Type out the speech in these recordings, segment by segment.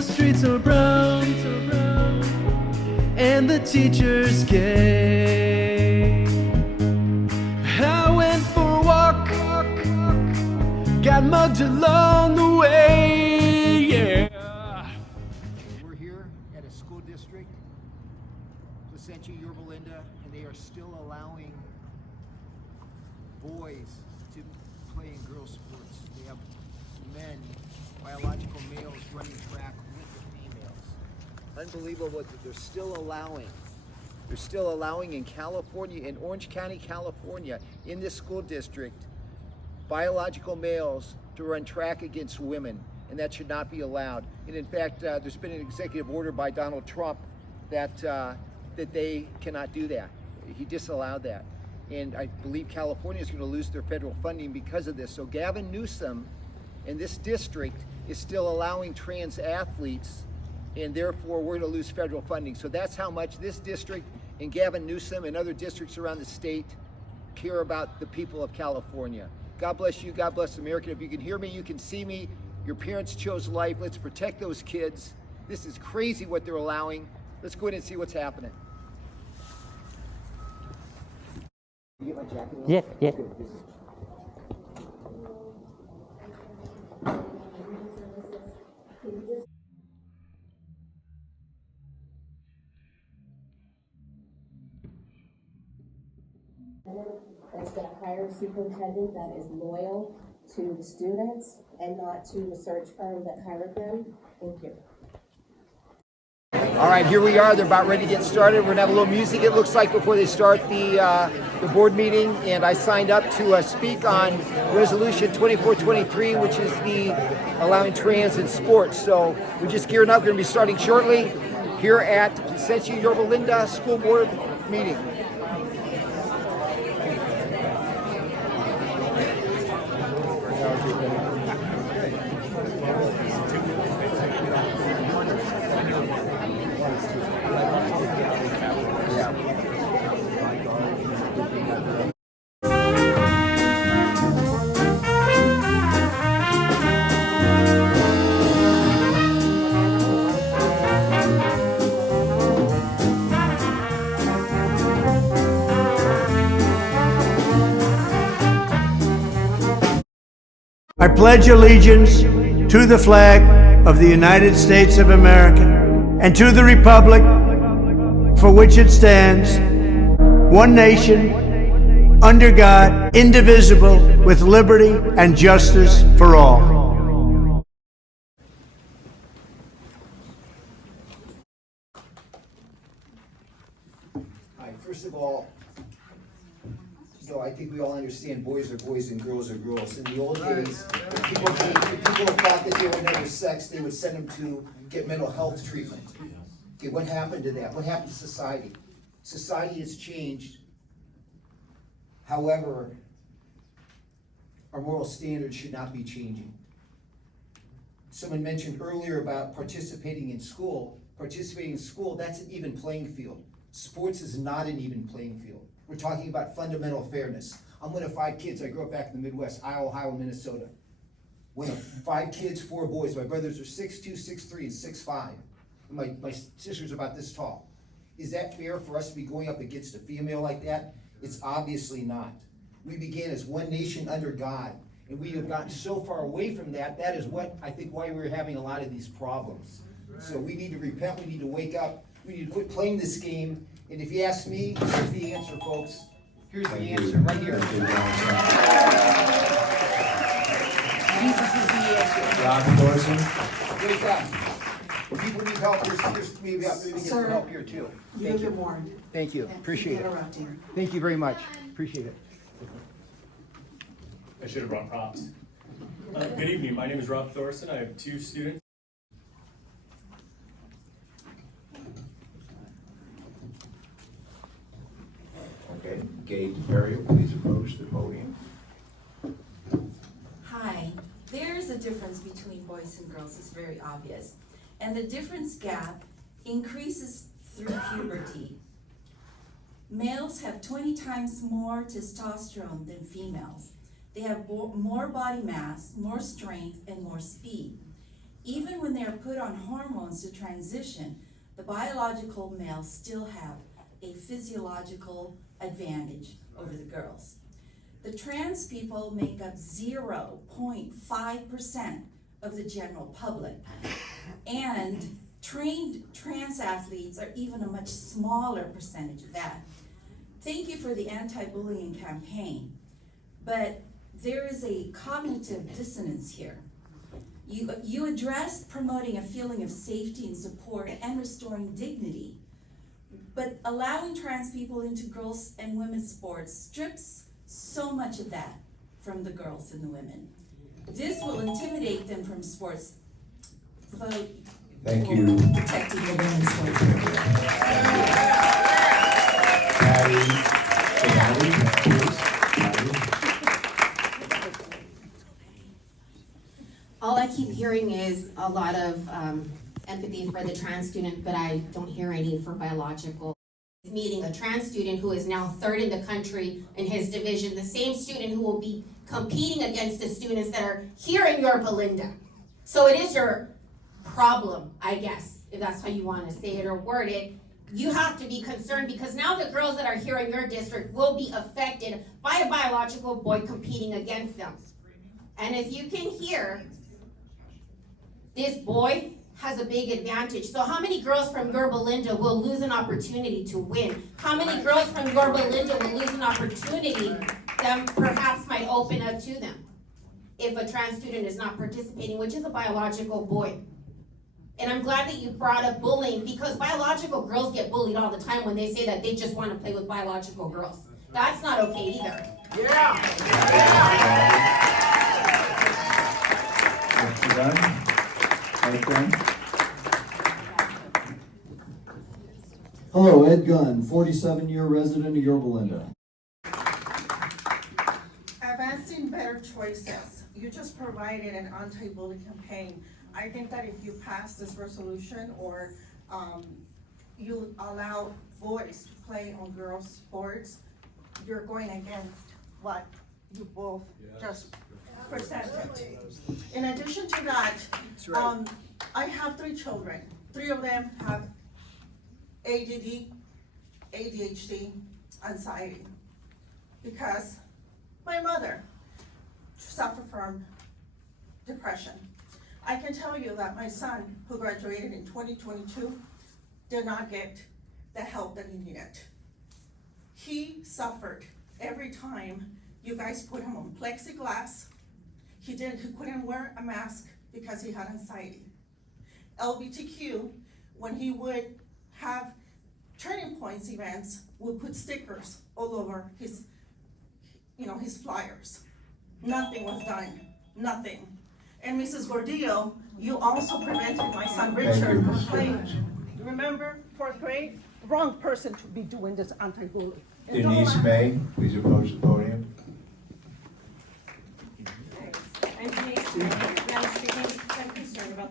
the streets are brown, and the teacher's gay. I went for a walk, got mugged along the way, yeah. We're here at a school district, Placentia, Yorba, and they are still allowing boys to play in girls' sports. They have men, biological males, running track with the females. Unbelievable what they're still allowing. They're still allowing in California, in Orange County, California, in this school district, biological males to run track against women, and that should not be allowed. And in fact, there's been an executive order by Donald Trump that that they cannot do that. He disallowed that. And I believe California is going to lose their federal funding because of this. So Gavin Newsom in this district is still allowing trans athletes, and therefore we're going to lose federal funding. So that's how much this district and Gavin Newsom and other districts around the state care about the people of California. God bless you, God bless America. If you can hear me, you can see me. Your parents chose life. Let's protect those kids. This is crazy what they're allowing. Let's go in and see what's happening. You get my jacket on? Yeah, yeah. Good. That's going to hire a superintendent that is loyal to the students and not to the search firm that hired them. Thank you. All right, here we are. They're about ready to get started. We're gonna have a little music, it looks like, before they start the board meeting. And I signed up to speak on Resolution 2423, which is the allowing trans in sports. So we're just gearing up. We're gonna be starting shortly here at Placentia Yorba School Board meeting. I pledge allegiance to the flag of the United States of America and to the republic for which it stands, one nation, under God, indivisible, with liberty and justice for all. All right, first of all, so I think we all understand boys are boys and girls are girls. In the old days, if people thought that they would never sex, they would send them to get mental health treatment. Okay, what happened to that? What happened to society? Society has changed. However, our moral standards should not be changing. Someone mentioned earlier about participating in school. Participating in school, that's an even playing field. Sports is not an even playing field. We're talking about fundamental fairness. I'm one of 5 kids. I grew up back in the Midwest, Iowa, Ohio, Minnesota. One of 5 kids, 4 boys. My brothers are 6'2", 6'3", and 6'5". And my sister's about this tall. Is that fair for us to be going up against a female like that? It's obviously not. We began as one nation under God, and we have gotten so far away from that. That is what I think why we're having a lot of these problems. So we need to repent. We need to wake up. We need to quit playing this game. And if you ask me, here's the answer, folks. Here's the answer, right here. Jesus is the answer. Rob Thorson. Wake up. If people need help, there's maybe get some help here too. Thank you. Thank you. Appreciate it. Thank you very much. Appreciate it. I should have brought props. Good evening. My name is Rob Thorson. I have 2 students. Okay, Gage Perry, please approach the podium. Hi, there's a difference between boys and girls, it's very obvious. And the difference gap increases through puberty. Males have 20 times more testosterone than females. They have more body mass, more strength, and more speed. Even when they're put on hormones to transition, the biological males still have a physiological advantage over the girls. The trans people make up 0.5% of the general public, and trained trans athletes are even a much smaller percentage of that. Thank you for the anti-bullying campaign, but there is a cognitive dissonance here. You addressed promoting a feeling of safety and support and restoring dignity, but allowing trans people into girls and women's sports strips so much of that from the girls and the women. This will intimidate them from sports. Vote Thank for you. protecting the women's sports. Patty, please. All I keep hearing is a lot of empathy for the trans student, but I don't hear any for biological. Meeting a trans student who is now third in the country in his division, the same student who will be competing against the students that are here in Yorba. So it is your problem, I guess, if that's how you want to say it or word it. You have to be concerned because now the girls that are here in your district will be affected by a biological boy competing against them. And as you can hear, this boy has a big advantage. So how many girls from Yorba will lose an opportunity to win? How many girls from Yorba will lose an opportunity that perhaps might open up to them if a trans student is not participating, which is a biological boy? And I'm glad that you brought up bullying because biological girls get bullied all the time when they say that they just want to play with biological girls. That's not okay either. Yeah. Done? Right then. Hello, Ed Gunn, 47-year resident of Yorba. Advancing better choices. You just provided an anti-bullying campaign. I think that if you pass this resolution or you allow boys to play on girls' sports, you're going against what you both just presented. In addition to that, I have 3 children. 3 of them have ADD, ADHD, anxiety, because my mother suffered from depression. I can tell you that my son, who graduated in 2022, did not get the help that he needed. He suffered every time you guys put him on plexiglass. He couldn't wear a mask because he had anxiety. LGBTQ, when he would have turning points events, would put stickers all over his flyers. Nothing was done, nothing. And Mrs. Gordillo, you also prevented my son Richard from playing. Remember, 4th grade? Wrong person to be doing this anti-bullying. Denise May, please approach the podium. I'm Denise May, and I'm speaking, I'm concerned about.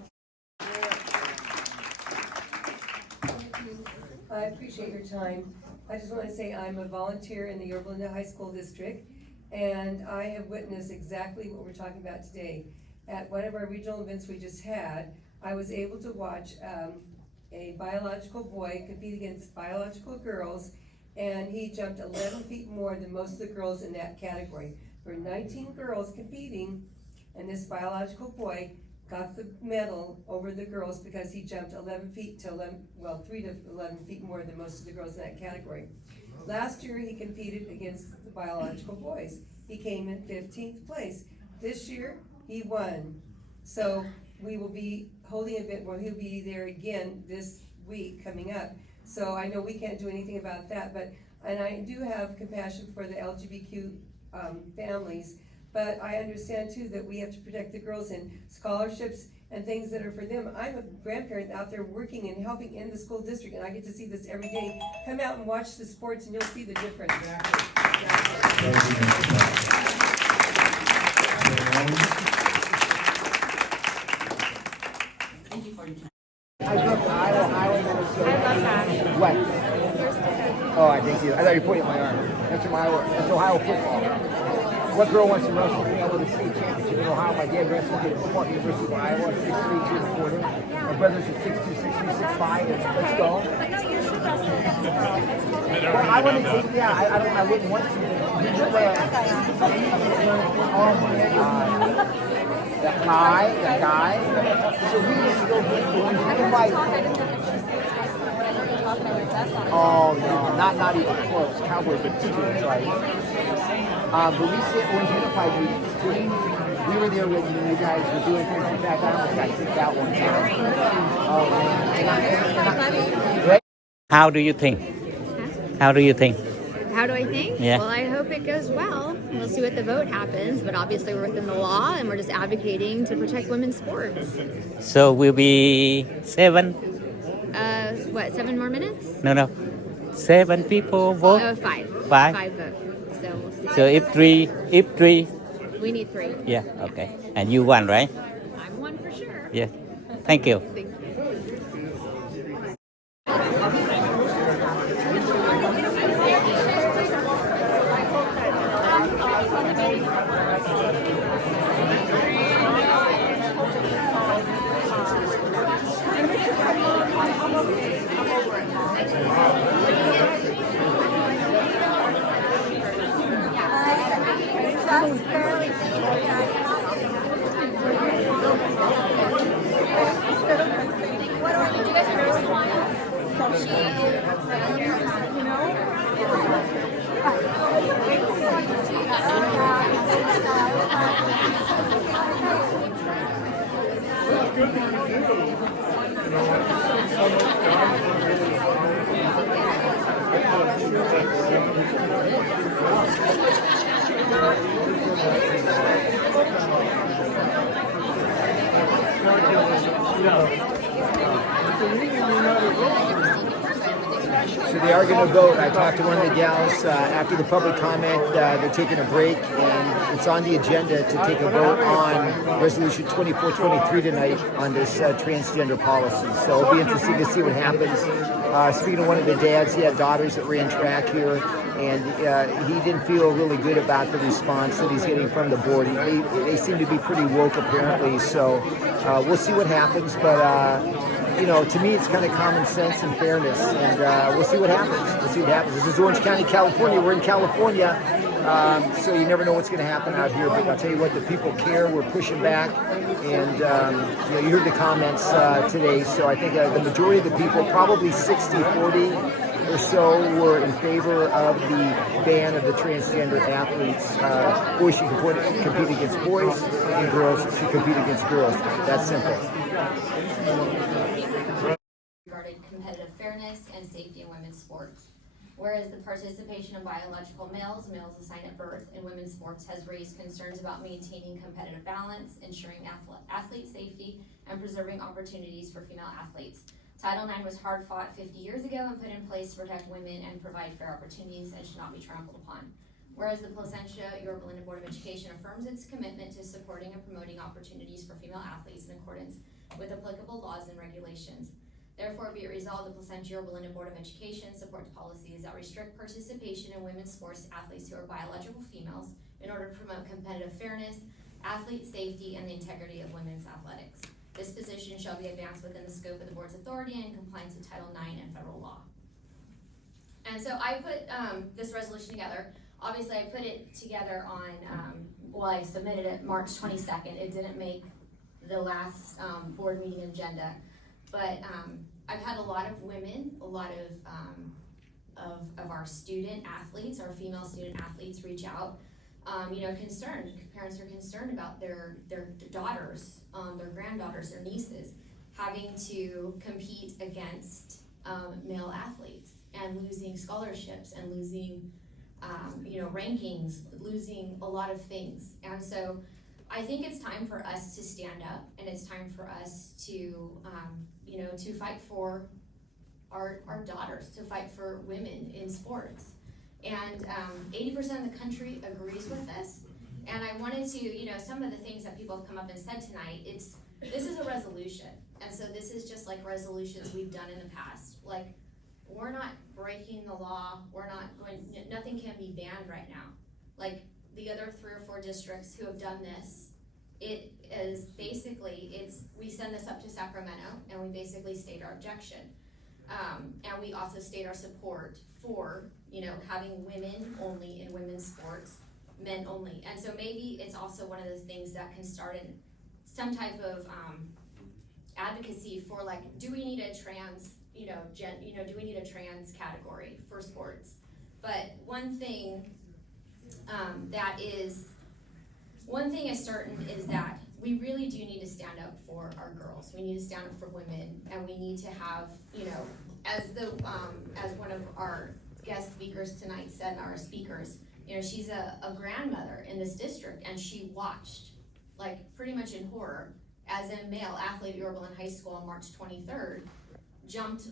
I appreciate your time. I just want to say I'm a volunteer in the Yorba High School District, and I have witnessed exactly what we're talking about today. At one of our regional events we just had, I was able to watch a biological boy compete against biological girls, and he jumped 11 feet more than most of the girls in that category. There were 19 girls competing, and this biological boy got the medal over the girls because he jumped 11 feet to 3 to 11 feet more than most of the girls in that category. Last year he competed against the biological boys. He came in 15th place. This year he won. So we will be holding an event where he'll be there again this week coming up. So I know we can't do anything about that, and I do have compassion for the LGBTQ families, but I understand too that we have to protect the girls and scholarships and things that are for them. I'm a grandparent out there working and helping in the school district, and I get to see this every day. Come out and watch the sports and you'll see the difference. Thank you for your time. I grew up in Iowa, Minnesota. I love that. What? Oh, thank you. I thought you were pointing at my arm. That's Ohio football. What girl wants to wrestle for the state championship? Ohio. My dad wrestled at football at University of Iowa, 6'3", 2 1/4. My brother's a 6'2", 6'3", 6'5". Let's go. But no, you should wrestle against the girls. Well, I wouldn't take, yeah, I wouldn't want to. Oh my God. That guy. So we just go fight. Oh no, not even close. Cowboys are students, right? But we sit Orange Unified meetings too. We were there when you guys were doing things like that. I almost got kicked out one time. Oh man. Right? How do you think? How do you think? How do I think? Yeah. Well, I hope it goes well. We'll see what the vote happens, but obviously we're within the law and we're just advocating to protect women's sports. So will be 7? 7 more minutes? No. 7 people vote? Oh, 5. 5? 5 vote. So we'll see. So if 3, We need 3. yeah, okay. And you won, right? I'm 1 for sure. Yes. Thank you. Thank you. So they are going to vote. I talked to one of the gals after the public comment. They're taking a break, and it's on the agenda to take a vote on Resolution 2423 tonight on this transgender policy. So it'll be interesting to see what happens. Speaking of one of the dads, he had daughters that ran track here, and he didn't feel really good about the response that he's getting from the board. They seem to be pretty woke, apparently. So we'll see what happens, but. You know, to me, it's kind of common sense and fairness, and we'll see what happens. This is Orange County, California. We're in California, so you never know what's going to happen out here. But I'll tell you what, the people care. We're pushing back, and you heard the comments today. So I think the majority of the people, probably 60-40 or so, were in favor of the ban of the transgender athletes. Boys should compete against boys, and girls should compete against girls. That's simple. Regarding competitive fairness and safety in women's sports. Whereas the participation of biological males assigned at birth in women's sports has raised concerns about maintaining competitive balance, ensuring athlete safety, and preserving opportunities for female athletes. Title IX was hard fought 50 years ago and put in place to protect women and provide fair opportunities and should not be trampled upon. Whereas the Placentia Yorba Board of Education affirms its commitment to supporting and promoting opportunities for female athletes in accordance with applicable laws and regulations. Therefore, be it resolved, the Placentia Yorba Board of Education supports policies that restrict participation in women's sports athletes who are biological females in order to promote competitive fairness, athlete safety, and the integrity of women's athletics. This position shall be advanced within the scope of the board's authority and in compliance with Title IX and federal law. And so I put this resolution together. Obviously, I put it together on, I submitted it March 22nd. It didn't make the last board meeting agenda. But I've had a lot of women, a lot of our student athletes, our female student athletes reach out, concerned. Parents are concerned about their daughters, their granddaughters, their nieces, having to compete against male athletes and losing scholarships and losing, rankings, losing a lot of things. And so I think it's time for us to stand up, and it's time for us to, to fight for our daughters, to fight for women in sports. And 80% of the country agrees with this. And I wanted to, some of the things that people have come up and said tonight, this is a resolution. And so this is just like resolutions we've done in the past. Like, we're not breaking the law. Nothing can be banned right now. Like, the other 3 or 4 districts who have done this it is basically, we send this up to Sacramento and we basically state our objection. And we also state our support for, having women only in women's sports, men only. And so maybe it's also one of those things that can start in some type of advocacy for, like, do we need a trans, do we need a trans category for sports? But one thing is certain is that we really do need to stand up for our girls. We need to stand up for women, and we need to have, as one of our guest speakers tonight said, our speakers, she's a grandmother in this district, and she watched, like, pretty much in horror, as a male athlete at Yorba High School on March 23rd, jumped,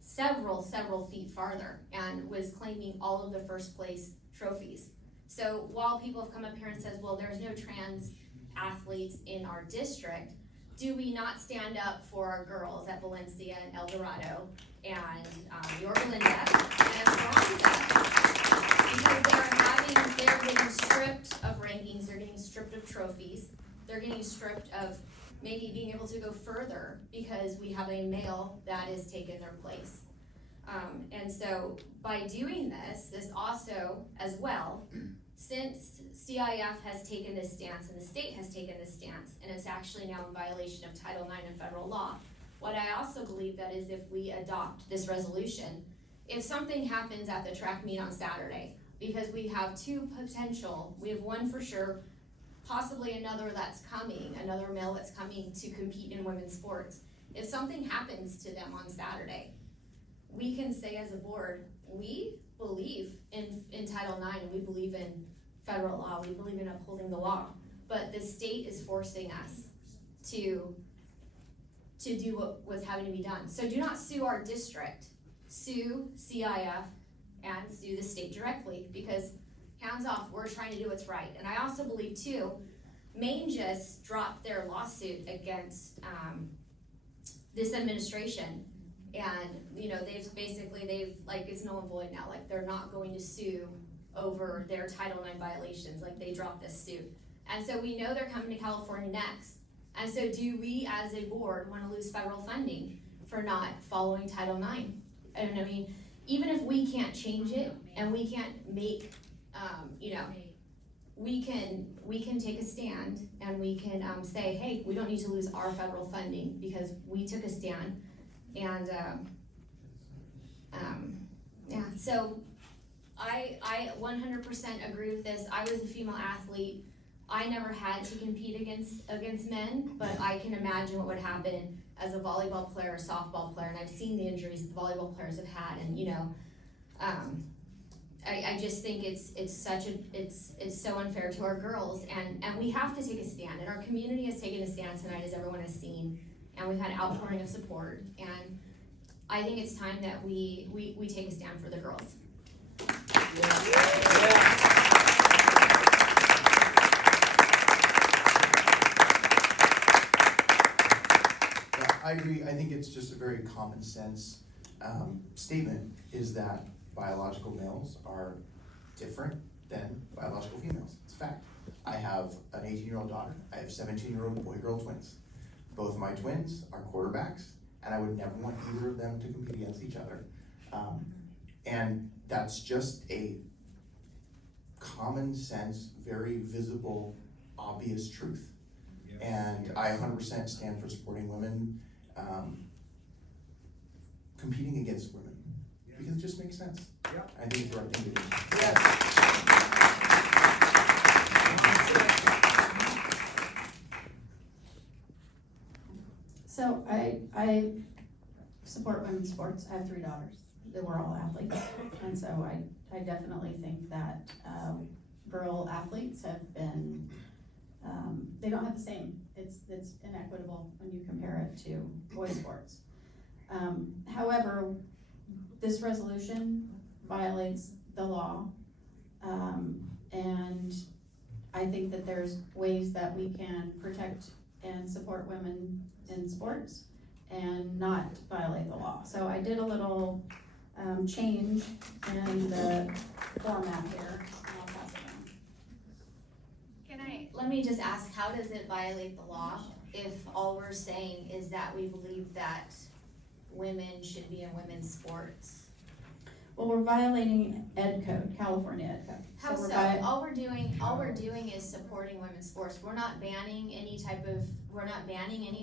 several feet farther and was claiming all of the first place trophies. So while people have come up here and says, well, there's no trans athletes in our district, do we not stand up for our girls at Valencia and El Dorado and Yorba Linda and Esperanza? Because they're getting stripped of rankings, they're getting stripped of trophies, they're getting stripped of maybe being able to go further because we have a male that is taking their place. And so by doing this also as well, since CIF has taken this stance and the state has taken this stance, and it's actually now in violation of Title IX and federal law, what I also believe that is if we adopt this resolution, if something happens at the track meet on Saturday, because we have we have one for sure, possibly another male that's coming to compete in women's sports. If something happens to them on Saturday, we can say as a board, we believe in Title IX and we believe in federal law, we believe in upholding the law, but the state is forcing us to do what's having to be done. So do not sue our district, sue CIF and sue the state directly, because hands off, we're trying to do what's right. And I also believe too, Maine just dropped their lawsuit against this administration. And, they've like, it's null and void now. Like, they're not going to sue over their Title IX violations. Like, they dropped this suit. And so we know they're coming to California next. And so do we as a board want to lose federal funding for not following Title IX? And I mean, even if we can't change it and we can't make, we can take a stand and we can say, hey, we don't need to lose our federal funding because we took a stand. And so I 100% agree with this. I was a female athlete. I never had to compete against men, but I can imagine what would happen as a volleyball player, softball player, and I've seen the injuries that the volleyball players have had, and I just think it's so unfair to our girls, and we have to take a stand, and our community has taken a stand tonight, as everyone has seen, and we've had an outpouring of support, and I think it's time that we take a stand for the girls. I agree. I think it's just a very common sense statement, is that biological males are different than biological females. It's a fact. I have an 18-year-old daughter. I have 17-year-old boy-girl twins. Both of my twins are quarterbacks, and I would never want either of them to compete against each other. And that's just a common sense, very visible, obvious truth. Yes. And I 100% stand for supporting women competing against women, because it just makes sense. Yep. I think it's the right thing to do. Yes. So I support women's sports. I have 3 daughters. They were all athletes, and so I definitely think that girl athletes have been, they don't have the same, it's inequitable when you compare it to boys sports. However, this resolution violates the law, and I think that there's ways that we can protect and support women in sports and not violate the law. So I did a little change in the format here, and I'll pass it on. Can let me just ask, how does it violate the law if all we're saying is that we believe that women should be in women's sports? Well, we're violating ed code, California ed code. How we're so? All we're doing is supporting women's sports. We're not banning any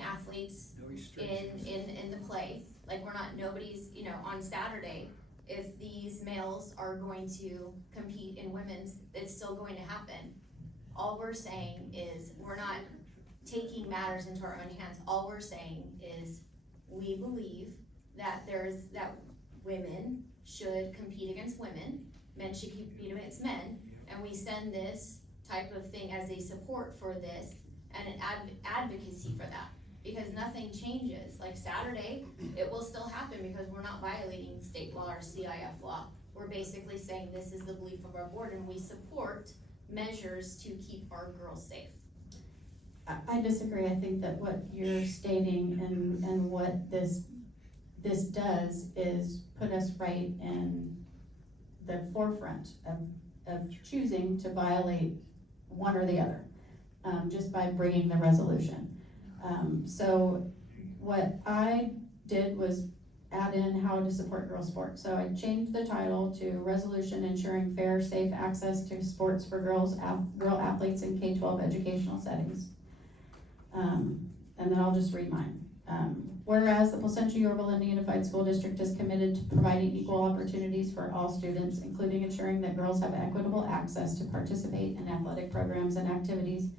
athletes in the play. Like, nobody's, on Saturday, if these males are going to compete in women's, it's still going to happen. All we're saying is, we're not taking matters into our own hands. All we're saying is, we believe that women should compete against women, men should compete against men, and we send this type of thing as a support for this and an advocacy for that. Because nothing changes. Like Saturday, it will still happen because we're not violating state law or CIF law. We're basically saying this is the belief of our board, and we support measures to keep our girls safe. I disagree. I think that what you're stating and what this does is put us right in the forefront of choosing to violate one or the other, just by bringing the resolution. So what I did was add in how to support girls' sports. So I changed the title to Resolution Ensuring Fair, Safe Access to Sports for Girl Athletes in K-12 Educational Settings. And then I'll just read mine. Whereas the Placentia Yorba Linda Unified School District is committed to providing equal opportunities for all students, including ensuring that girls have equitable access to participate in athletic programs and activities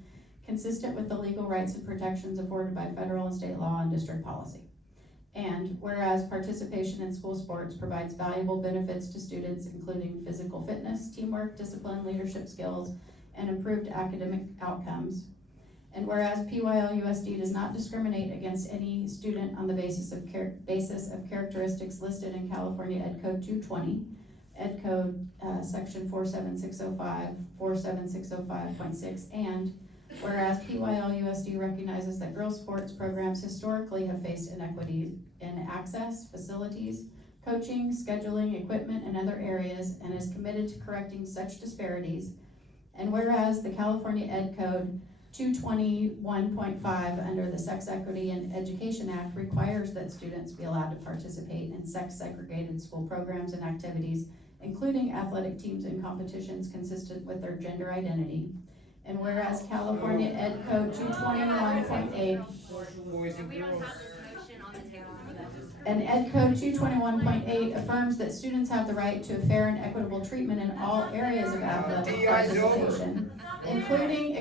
consistent with the legal rights and protections afforded by federal and state law and district policy. And whereas participation in school sports provides valuable benefits to students, including physical fitness, teamwork, discipline, leadership skills, and improved academic outcomes. And whereas PYLUSD does not discriminate against any student on the basis of characteristics listed in California Ed Code 220, Ed Code Section 47605, 47605.6, and whereas PYLUSD recognizes that girls' sports programs historically have faced inequities in access, facilities, coaching, scheduling, equipment, and other areas, and is committed to correcting such disparities. And whereas the California Ed Code 221.5 under the Sex Equity and Education Act requires that students be allowed to participate in sex-segregated school programs and activities, including athletic teams and competitions consistent with their gender identity. And whereas California Ed Code 221.8 and Ed Code 221.8 affirms that students have the right to a fair and equitable treatment in all areas of athletic participation, including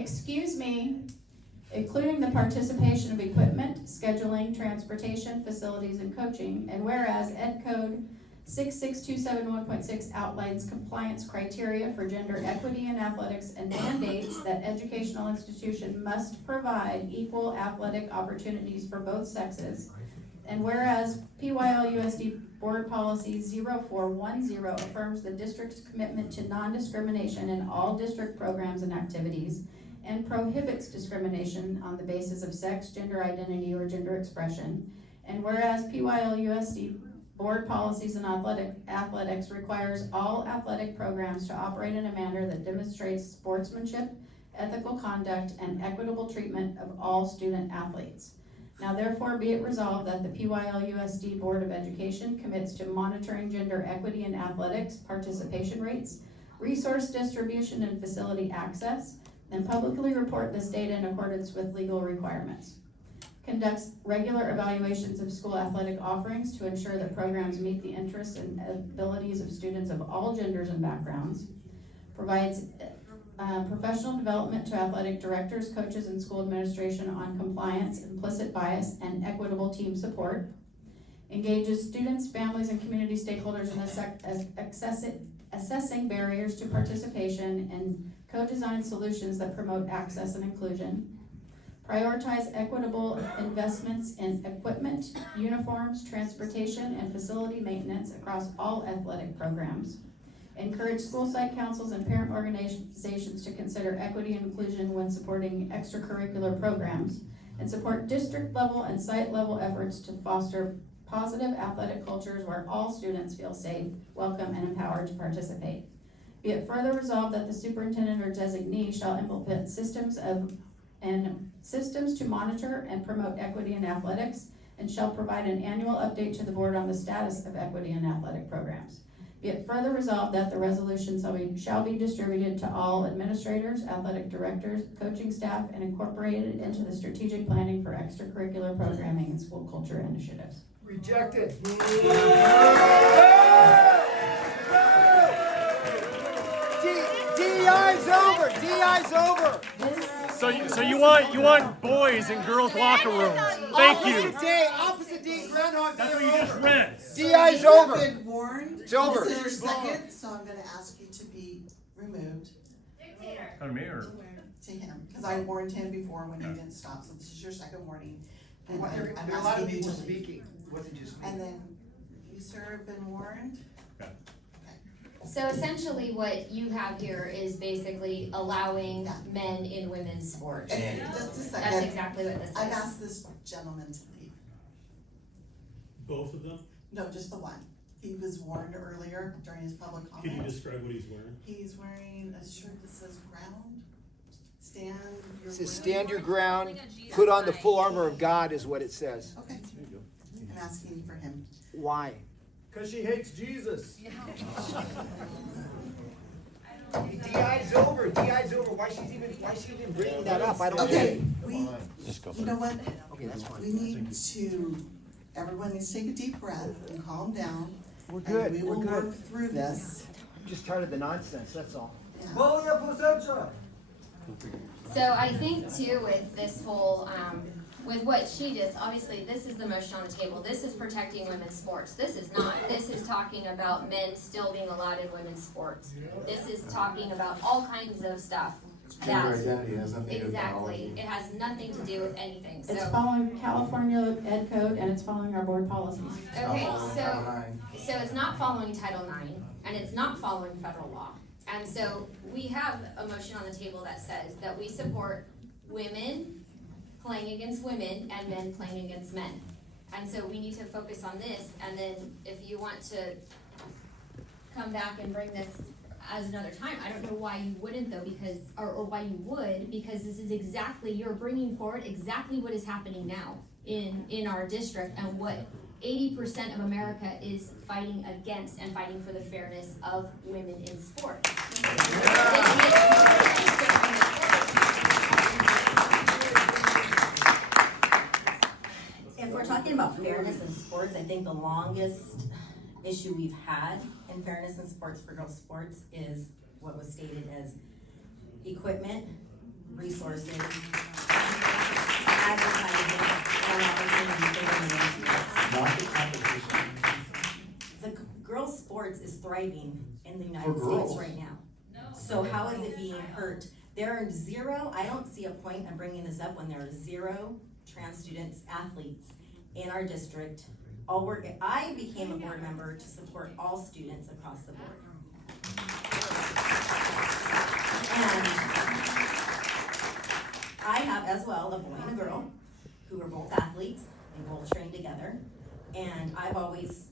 the participation of equipment, scheduling, transportation, facilities, and coaching. And whereas Ed Code 66271.6 outlines compliance criteria for gender equity in athletics and mandates that educational institutions must provide equal athletic opportunities for both sexes. And whereas PYLUSD Board Policy 0410 affirms the district's commitment to non-discrimination in all district programs and activities and prohibits discrimination on the basis of sex, gender identity, or gender expression. And whereas PYLUSD Board Policies in Athletics requires all athletic programs to operate in a manner that demonstrates sportsmanship, ethical conduct, and equitable treatment of all student athletes. Now therefore be it resolved that the PYLUSD Board of Education commits to monitoring gender equity in athletics participation rates, resource distribution, and facility access, and publicly report this data in accordance with legal requirements. Conducts regular evaluations of school athletic offerings to ensure that programs meet the interests and abilities of students of all genders and backgrounds. Provides professional development to athletic directors, coaches, and school administration on compliance, implicit bias, and equitable team support. Engages students, families, and community stakeholders in assessing barriers to participation and co-design solutions that promote access and inclusion. Prioritize equitable investments in equipment, uniforms, transportation, and facility maintenance across all athletic programs. Encourage school site councils and parent organizations to consider equity and inclusion when supporting extracurricular programs, and support district level and site level efforts to foster positive athletic cultures where all students feel safe, welcome, and empowered to participate. Be it further resolved that the superintendent or designee shall implement systems to monitor and promote equity in athletics, and shall provide an annual update to the board on the status of equity in athletic programs. Be it further resolved that the resolution shall be distributed to all administrators, athletic directors, coaching staff, and incorporated into the strategic planning for extracurricular programming and school culture initiatives. Rejected. DEI's over. DEI's over. So you want boys in girls' locker rooms? Thank you. Opposite day, Groundhog Day. That's what you just read. DEI's over. You've been warned. It's over. This is your second, so I'm gonna ask you to be removed. On me or? To him, because I warned him before when he didn't stop, so this is your second warning. And I'm There are a lot of asking you people to leave. speaking. It wasn't just me. And then, you sir have been warned. So essentially what you have here is basically allowing men in women's sports. Just a second. That's exactly what this is. I've asked this gentleman to leave. Both of them? No, just the one. He was warned earlier during his public comment. Can you describe what he's wearing? He's wearing a shirt that says ground. Stand your It says ground. stand your ground, put on the full armor of God is what it says. Okay. I'm asking for him. Why? Because she hates Jesus. DEI's over. DEI's over. Why she's even bringing that up? I don't Okay, get. you know what? Okay, that's fine. We need to, everyone needs to take a deep breath and calm down. We're good. And we We're will good. work through this. I'm just tired of the nonsense. That's all. So I think too with this whole, with what she just, obviously this is the motion on the table. This is protecting women's sports. This is not. This is talking about men still being allowed in women's sports. This is talking about all kinds of stuff. Gender identity has nothing to do with Exactly. biology. It has nothing to do with anything. It's So, following California Ed Code and it's following our board policies. okay, Title IX. so it's not following Title IX and it's not following federal law. And so we have a motion on the table that says that we support women playing against women and men playing against men. And so we need to focus on this, and then if you want to come back and bring this as another time, I don't know why you wouldn't though, because, or why you would, because this is exactly, you're bringing forward exactly what is happening now in our district and what 80% of America is fighting against and fighting for the fairness of women in sports. If we're talking about fairness in sports, I think the longest issue we've had in fairness in sports for girls' sports is what was stated as equipment, resources, advertising, and opportunities for women in sports. Not the competition. The girls' sports is thriving in the For United States girls. right now. So how is it being hurt? There are zero, I don't see a point in bringing this up when there are zero trans students, athletes in our district. I became a board member to support all students across the board. And I have as well a boy and a girl who are both athletes and both train together. And I've always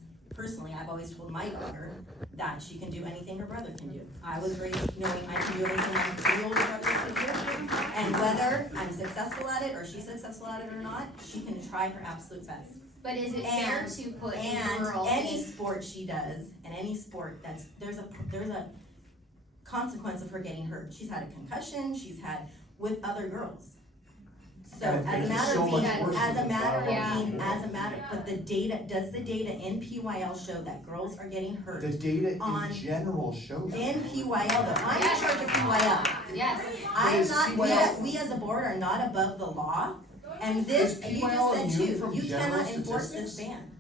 told my daughter that she can do anything her brother can do. I was raised knowing I can do anything my 3-year-old brother can do. And whether I'm successful at it or she's successful at it or not, she can try her absolute best. But is it fair to put a girl any in? sport she does, and any sport there's a consequence of her getting hurt. She's had a concussion, she's had with other girls. So as a matter, but the data, does the data in PYL show that girls are getting hurt? The data in general shows. In PYL though, I'm in charge of PYL. Yes. I'm Is not, PYL we as a board are not above the law, and this, Is you PYL just said immune from you general cannot enforce this statistics? ban.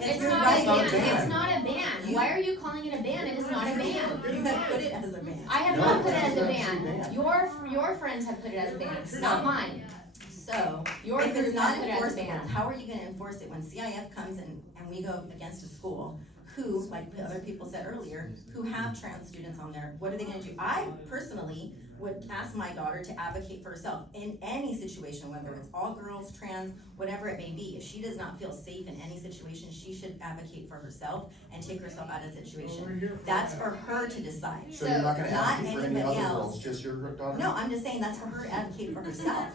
It's your not right a ban. to ban. It's not a ban. Why are you calling it a ban? It is not a ban. You have put it as a ban. I have not put it as a ban. Your friends have put it as a ban, not mine. So, Your if group it's has not put it as a enforceable, ban. how are you gonna enforce it when CIF comes in and we go against a school who, like the other people said earlier, who have trans students on there? What are they gonna do? I personally would ask my daughter to advocate for herself in any situation, whether it's all girls, trans, whatever it may be. If she does not feel safe in any situation, she should advocate for herself and take herself out of the situation. That's for her to decide. So you're not gonna not advocate for any anybody other else. girls, just your daughter? No, I'm just saying that's for her to advocate for herself.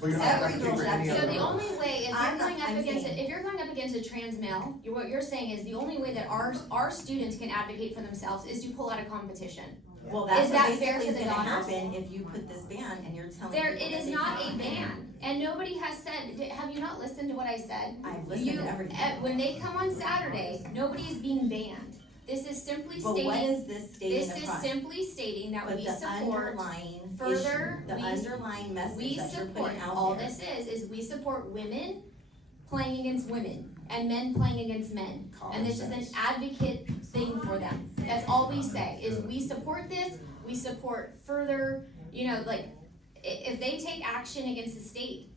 But you're not Every advocating girl for should any advocate. So other the girls? only way, if I'm you're not- going up I'm against saying- if you're going up against a trans male, what you're saying is the only way that our students can advocate for themselves is to pull out a competition. Well, that's Is what that basically fair to is the gonna daughters? happen if you put this ban and you're telling There, people it that is they not a cannot. ban, and nobody has said, have you not listened to what I said? I've listened to everything. When they come on Saturday, nobody is being banned. This is simply But stating. what is this stating This is across? simply stating that But we the support underlying further, issue, the underlying message we that you're support, putting out all there. this is we support women playing against women and men playing against men. And this is an advocate thing for them. That's all we say, is we support this, we support further, like, if they take action against the state,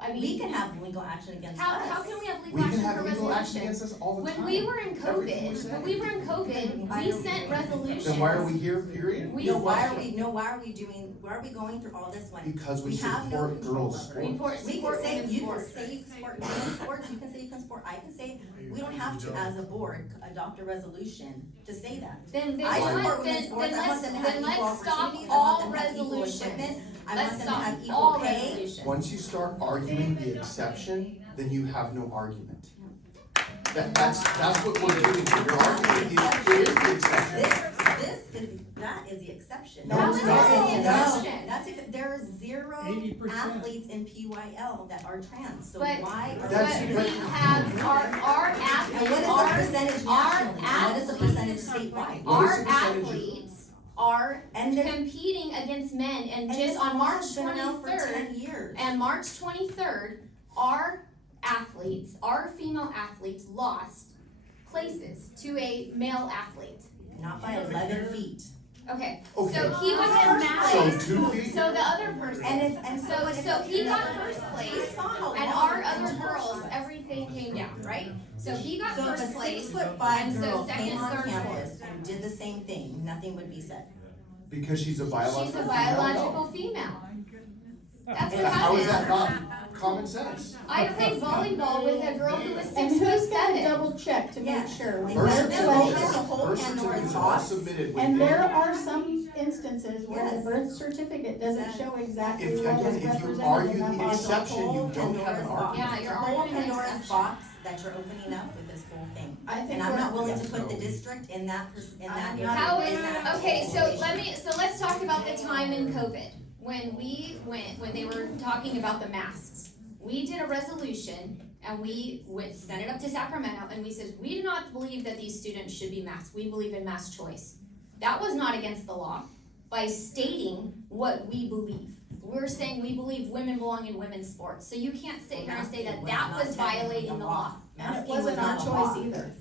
I mean. We can have legal action against us. How can we have legal We can action have for legal action resolution? against us all the When time. we were in Everything we say. COVID, we sent resolutions. Then why are we here, period? We- No, why are we going through all this when? Because we have no support control girls' over it? sports. We We support can say, women's you can sports. say you support women's sports, you can say you can support, I can say, we don't have to, as a board, adopt a resolution to say that. Then I support what, women's then sports, I want them to have equal let's stop opportunities, I all want them to have equal resolutions. equipment, I Let's want them to stop have all equal pay. resolutions. Once you start arguing the exception, then you have no argument. That's what we're doing here. You're arguing the exception. That is the exception. No, it's not. There are 0 athletes in PYL that are trans, so But, why are That's- but we have our And athletes, what is the percentage nationally, and what is the percentage statewide? What is our the percentage? athletes are And they're- competing against men, and And just this on law March has been around for 23rd, 10 years. and March 23rd, our athletes, our female athletes lost places to a male athlete. Not by 11 feet. Okay, Okay. so he was in So place, 2 feet? so the other person, so he got first place, and our other girls, everything came down, right? So he got So if first a place, 6'5" and so girl second, came on third, campus fourth. and did the same thing, nothing would be said. Because she's a biological She's a female? biological female. That's what How is that happened. not common sense? I played volleyball with a girl who was And 6'7". double check to make Yes. sure? When Birth they're There's playing- a whole Birth Pandora's certificates are all box. submitted with And there the- are some instances where the Yes. birth certificate doesn't show exactly If, what was again, if you represented argue in that the box. exception, you Whole don't have an Pandora's box. argument. Yeah, you're It's a whole arguing an Pandora's exception. box that you're opening up with this whole thing. I think And I'm not we're- willing to put the district in that, in that. I'm not- How in is, that okay, situation. so let's talk about the time in COVID, when they were talking about the masks. We did a resolution, and we sent it up to Sacramento, and we said, we do not believe that these students should be masked, we believe in mask choice. That was not against the law, by stating what we believe. We're saying we believe women belong in women's sports, so you can't sit here and say that that was violating the law. And it Masking wasn't was our not a law. choice either.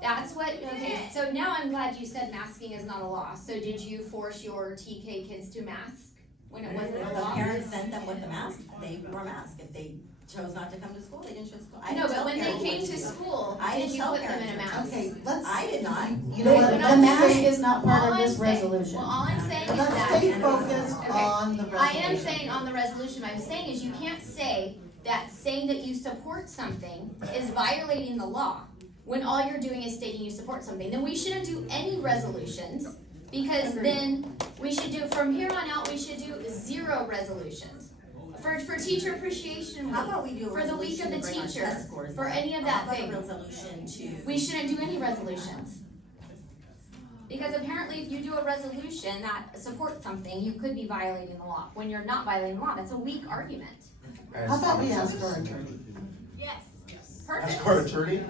That's what, okay, so now I'm glad you said masking is not a law. So did you force your TK kids to mask when it wasn't a The law? parents sent them with the mask, they wore masks. If they chose not to come to school, they didn't choose to go. I No, didn't but tell when they parents came what to do. school, I did didn't you tell put them in a parents. mask? Okay, let's. I did not. You know what, What the I'm mask saying- is not part all of this I'm saying- resolution. Well, all I'm saying is Let's that. stay focused Okay. on the I resolution. am saying on the resolution, what I'm saying is you can't say that saying that you support something is violating the law when all you're doing is stating you support something. Then we shouldn't do any resolutions, because then we should do, from here on out, we should do 0 resolutions. For Teacher Appreciation Week, How about we do a for the week resolution of to the bring our teacher, test scores for down? any of Or that how about thing. a resolution to. We shouldn't do any resolutions. Because apparently if you do a resolution that supports something, you could be violating the law. When you're not violating the law, that's a weak argument. How about we ask our attorney? Perfect. Ask our attorney.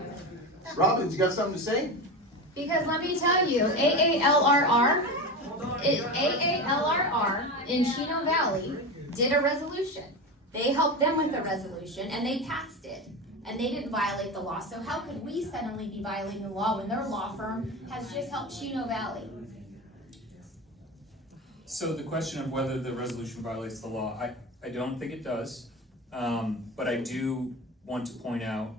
Robbins, you got something to say? Because let me tell you, AALRR in Chino Valley did a resolution. They helped them with the resolution and they passed it. And they didn't violate the law. So how could we suddenly be violating the law when their law firm has just helped Chino Valley? So the question of whether the resolution violates the law, I don't think it does. But I do want to point out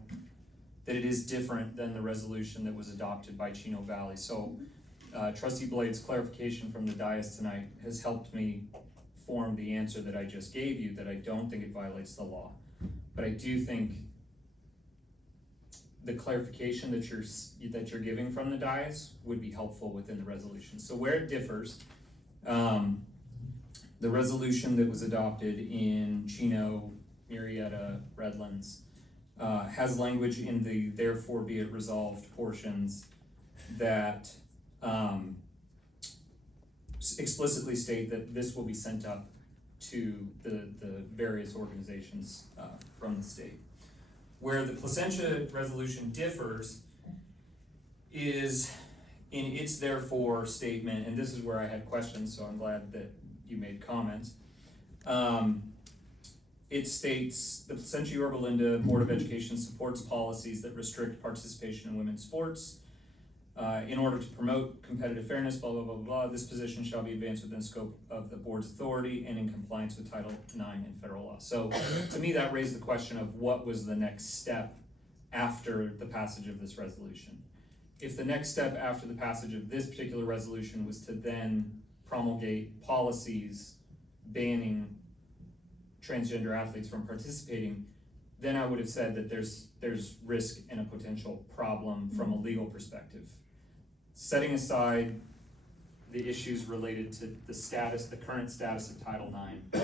that it is different than the resolution that was adopted by Chino Valley. So Trustee Blade's clarification from the dais tonight has helped me form the answer that I just gave you, that I don't think it violates the law. But I do think the clarification that you're giving from the dais would be helpful within the resolution. So where it differs, the resolution that was adopted in Chino, Murrieta, Redlands, has language in the therefore be it resolved portions that explicitly state that this will be sent up to the various organizations from the state. Where the Placentia resolution differs is in its therefore statement, and this is where I had questions, so I'm glad that you made comments. It states, the Placentia Yorba Linda Board of Education supports policies that restrict participation in women's sports. In order to promote competitive fairness, blah, blah, blah, blah, this position shall be advanced within the scope of the board's authority and in compliance with Title IX in federal law. So to me, that raised the question of what was the next step after the passage of this resolution. If the next step after the passage of this particular resolution was to then promulgate policies banning transgender athletes from participating, then I would have said that there's risk and a potential problem from a legal perspective. Setting aside the issues related to the current status of Title IX,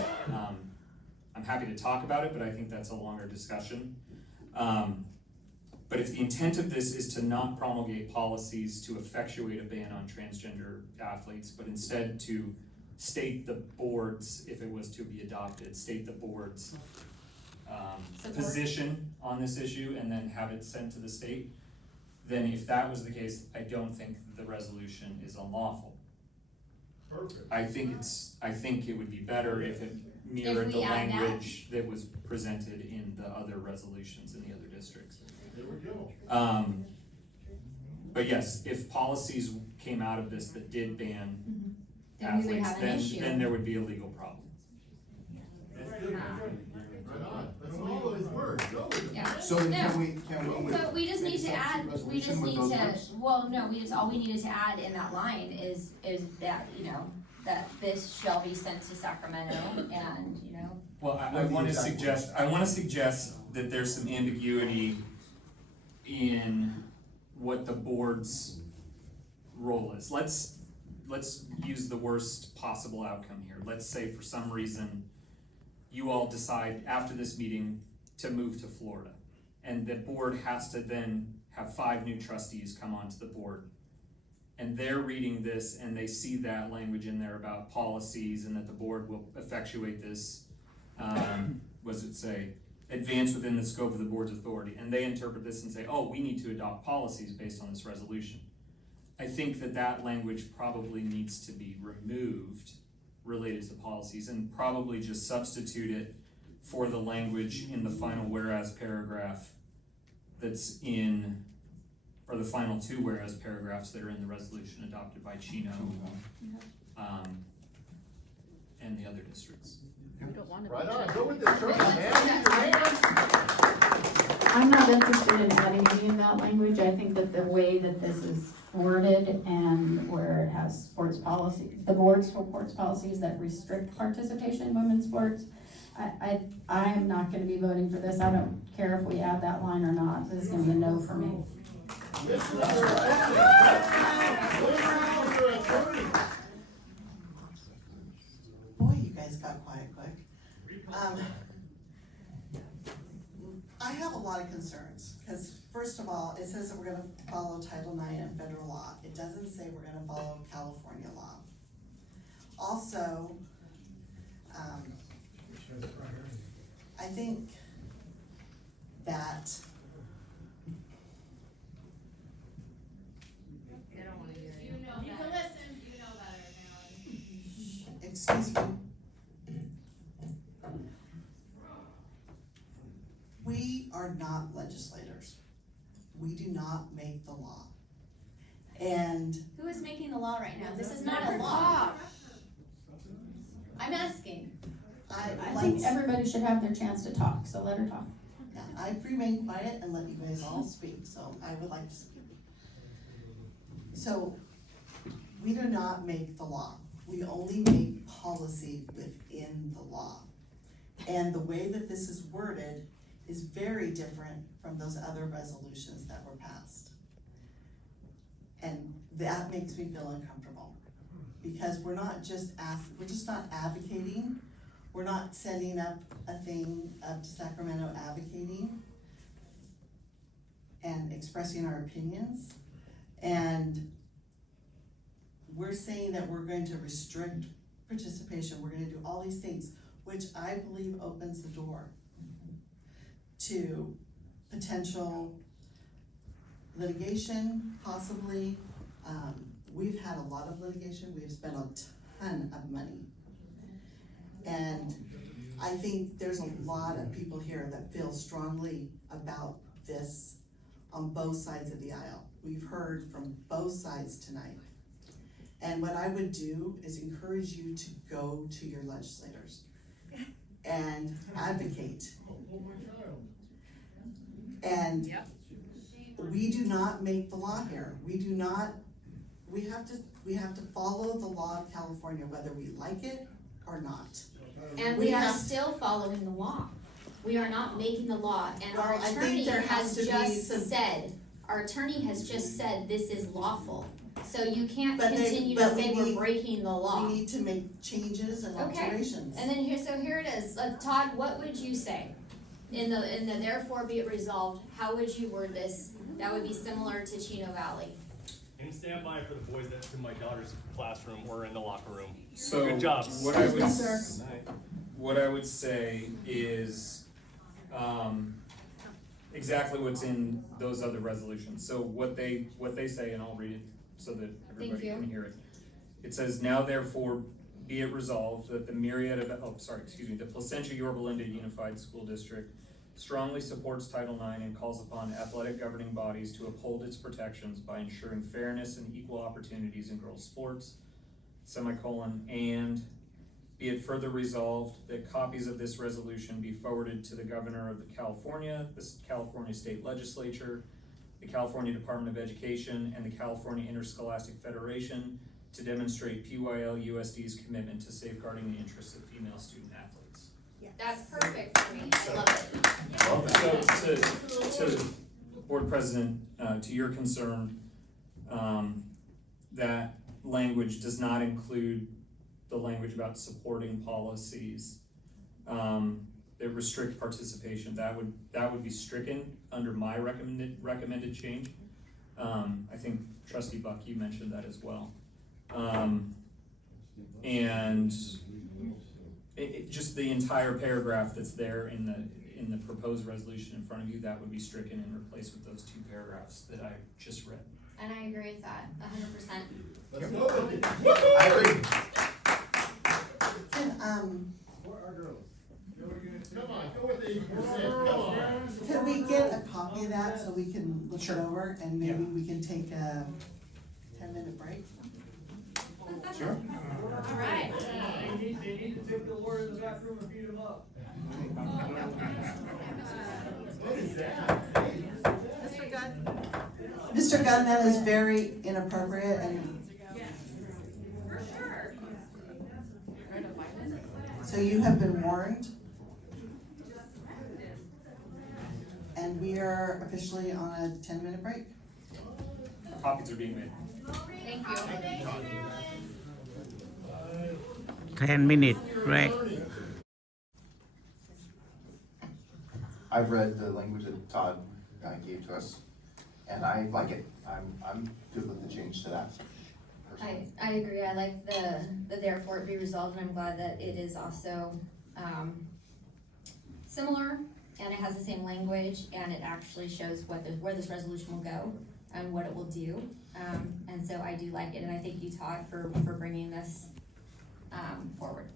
I'm happy to talk about it, but I think that's a longer discussion. But if the intent of this is to not promulgate policies to effectuate a ban on transgender athletes, but instead to state the board's, if it was to be adopted, state the board's position on this issue and then have it sent to the state, then if that was the case, I don't think the resolution is unlawful. Perfect. I think it would be better if it mirrored the language that was presented in the other resolutions in the other districts. There we go. But yes, if policies came out of this that did ban Then we would athletes, have an issue. then there would be a legal problem. Right on. That's all those words. Go with it. Yeah. So then can we? So we just make need to a add, substitute we just resolution with need those to, words? well, no, all we needed to add in that line is that, that this shall be sent to Sacramento and, Well, I wanna suggest that there's some ambiguity in what the board's role is. Let's use the worst possible outcome here. Let's say for some reason, you all decide after this meeting to move to Florida. And the board has to then have 5 new trustees come onto the board. And they're reading this and they see that language in there about policies and that the board will effectuate this, what does it say? Advance within the scope of the board's authority. And they interpret this and say, oh, we need to adopt policies based on this resolution. I think that language probably needs to be removed related to policies and probably just substitute it for the language in the final whereas paragraph that's in, or the final 2 whereas paragraphs that are in the resolution adopted by Chino and the other districts. Right on. Go with this. Trophy, man. Your hands. I'm not interested in adding any of that language. I think that the way that this is worded and where it has sports policy, the board's sports policies that restrict participation in women's sports, I am not gonna be voting for this. I don't care if we add that line or not. This is gonna be a no for me. Boy, you guys got quiet quick. I have a lot of concerns, because first of all, it says that we're gonna follow Title IX and federal law. It doesn't say we're gonna follow California law. Also, I think that excuse me. We are not legislators. We do not make the law. And who is making the law right now? This is not a law. I'm asking. I think everybody should have their chance to talk, so let her talk. Yeah, I remain quiet and let you guys all speak, so I would like to speak. So, we do not make the law. We only make policy within the law. And the way that this is worded is very different from those other resolutions that were passed. And that makes me feel uncomfortable, because we're just not advocating. We're not setting up a thing up to Sacramento advocating and expressing our opinions. And we're saying that we're going to restrict participation, we're gonna do all these things, which I believe opens the door to potential litigation, possibly. We've had a lot of litigation, we've spent a ton of money. And I think there's a lot of people here that feel strongly about this on both sides of the aisle. We've heard from both sides tonight. And what I would do is encourage you to go to your legislators and advocate. And we do not make the law here. We have to follow the law of California, whether we like it or not. And we are still following the law. We are not making the law, and our attorney has just said this is lawful. So you can't continue to say we're breaking the law. We need to make changes and alterations. And then here it is. Todd, what would you say? In the therefore be it resolved, how would you word this? That would be similar to Chino Valley. And stand by for the boys that's in my daughter's classroom or in the locker room. So good job. What I would say is exactly what's in those other resolutions. So what they say, and I'll read it so that everybody can hear it. It says, now therefore be it resolved that the the Placentia Yorba Linda Unified School District strongly supports Title IX and calls upon athletic governing bodies to uphold its protections by ensuring fairness and equal opportunities in girls' sports, and be it further resolved that copies of this resolution be forwarded to the Governor of the California State Legislature, the California Department of Education, and the California Interscholastic Federation to demonstrate PYL-USD's commitment to safeguarding the interests of female student athletes. That's perfect for me. I love it. So to Board President, to your concern, that language does not include the language about supporting policies that restrict participation. That would be stricken under my recommended change. I think Trustee Buck, you mentioned that as well. And just the entire paragraph that's there in the proposed resolution in front of you, that would be stricken and replaced with those two paragraphs that I just read. And I agree with that, 100%. Let's go with it. I agree. Where are girls? Come on, go with the percent, come on. Can we get a copy of that so we can look it over, and maybe we can take a 10-minute break? Sure. All right. They need to take the Lord in the back room and beat him up. What is that? Mr. Gunn? Mr. Gunn, that is very inappropriate and. So you have been warned. And we are officially on a 10-minute break. Copies are being made. Thank you. 10-minute break. I've read the language that Todd gave to us, and I like it. I'm good with the change to that. I agree. I like the therefore it be resolved, and I'm glad that it is also similar, and it has the same language, and it actually shows where this resolution will go and what it will do. And so I do like it, and I thank you, Todd, for bringing this forward.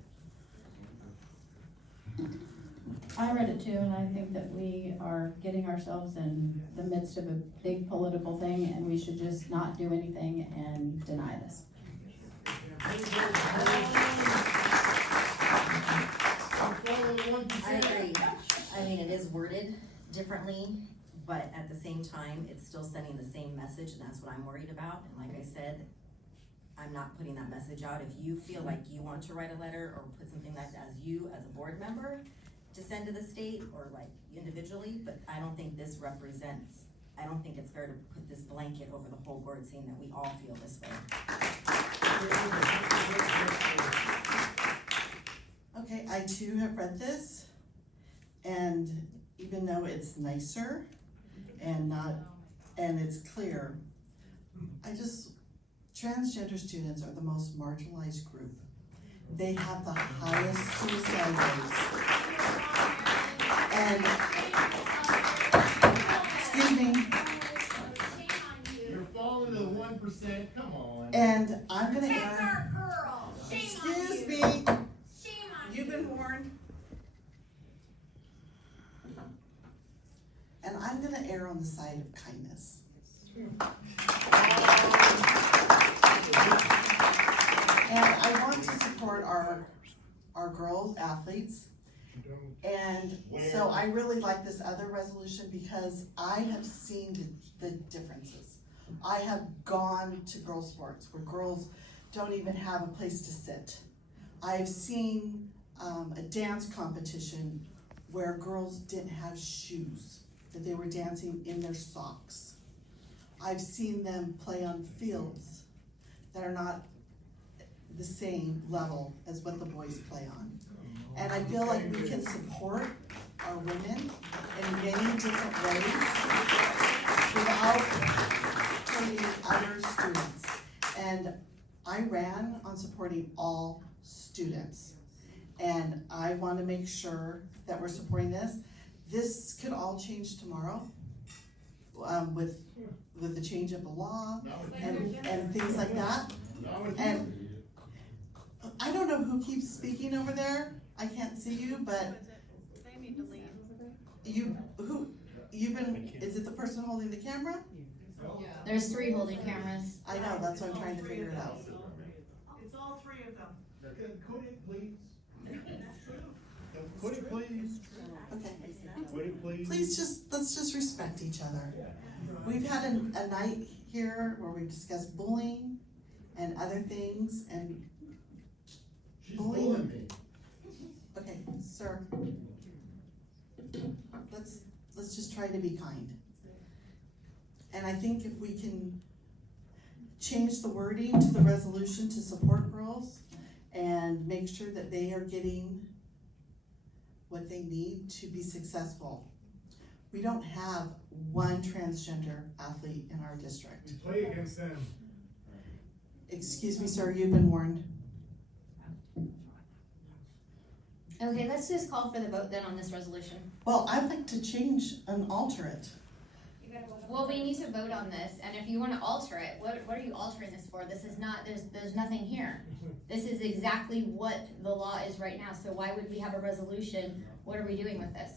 I read it too, and I think that we are getting ourselves in the midst of a big political thing, and we should just not do anything and deny this. I agree. I mean, it is worded differently, but at the same time, it's still sending the same message, and that's what I'm worried about. And like I said, I'm not putting that message out. If you feel like you want to write a letter or put something like that as you, as a board member, to send to the state or like individually, but I don't think this represents, I don't think it's fair to put this blanket over the whole board saying that we all feel this way. Okay, I too have read this, and even though it's nicer and it's clear, transgender students are the most marginalized group. They have the highest suicide rates. And, excuse me. You're falling to the 1%, come on. And I'm gonna excuse me. You've been warned. And I'm gonna err on the side of kindness. And I want to support our girls athletes. And so I really like this other resolution because I have seen the differences. I have gone to girls' sports where girls don't even have a place to sit. I've seen a dance competition where girls didn't have shoes, that they were dancing in their socks. I've seen them play on fields that are not the same level as what the boys play on. And I feel like we can support our women in many different ways without hurting other students. And I ran on supporting all students. And I want to make sure that we're supporting this. This could all change tomorrow with the change of the law and things like that. And I don't know who keeps speaking over there. I can't see you, but They need to leave. is it the person holding the camera? There's 3 holding cameras. I know, that's what I'm trying to figure it out. It's all 3 of them. Could it please? Could it please? Okay. Would it please? Let's just respect each other. We've had a night here where we've discussed bullying and other things, and She's bullying me. okay, sir. Let's just try to be kind. And I think if we can change the wording to the resolution to support girls and make sure that they are getting what they need to be successful. We don't have one transgender athlete in our district. We play against them. Excuse me, sir, you've been warned. Okay, let's just call for the vote then on this resolution. Well, I'd like to change and alter it. Well, we need to vote on this, and if you wanna alter it, what are you altering this for? This is not, there's nothing here. This is exactly what the law is right now, so why would we have a resolution? What are we doing with this?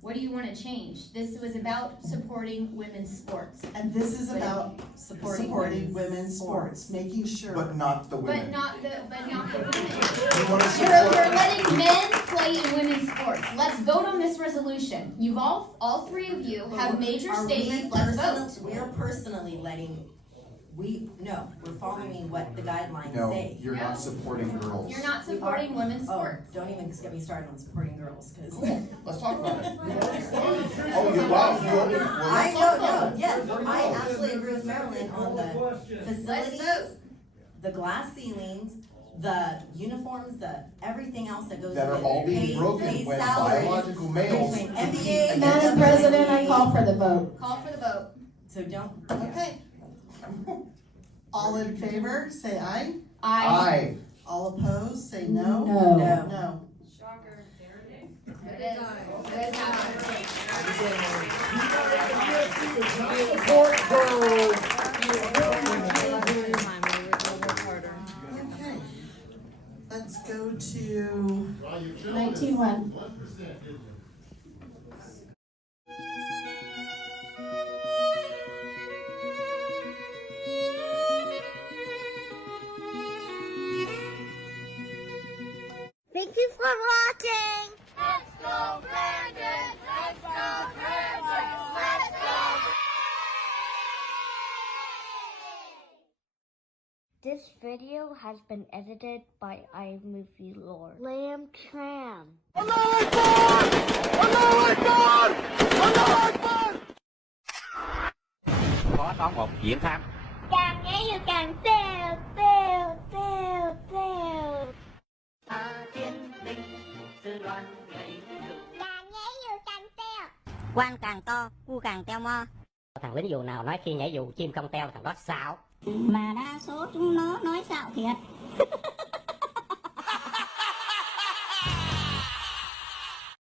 What do you wanna change? This was about supporting women's sports. And this is about supporting women's sports, making sure. But not the women. But not the women. You wanna You're support- letting men play in women's sports. Let's vote on this resolution. You've all 3 of you have made your statements, let's vote. We're personally letting, we're following what the guidelines No, say. you're not supporting girls. You're not supporting women's sports. Don't even get me started on supporting girls, cause. Let's talk about it. Oh, wow. I don't know, yeah, I absolutely agree with Marilyn on the facilities, the glass ceilings, the uniforms, the everything else that goes with it. That are all being broken paid when salaries, biological males. between NBA. Madam President, I call for the vote. Call for the vote. So don't. Okay. All in favor, say aye. Aye. All opposed, say no. No. No. Shocker. It is. It Support girls. Okay. Let's go to 19-1. 1%, isn't it? Thank you for watching. Let's go, Brandon. Let's go, Brandon. Let's go. This video has been edited by IMovieLORD. Lamb Tram. Có toán một diện tham. Càng nghe nhiều càng tèo, tèo, tèo, tèo. Càng nghe nhiều càng tèo. Quan càng to, cu càng teo mo. Thằng lính dù nào nói khi nhảy dù chim không teo thằng đó xạo. Mà đa số chúng nó nói xạo thiệt.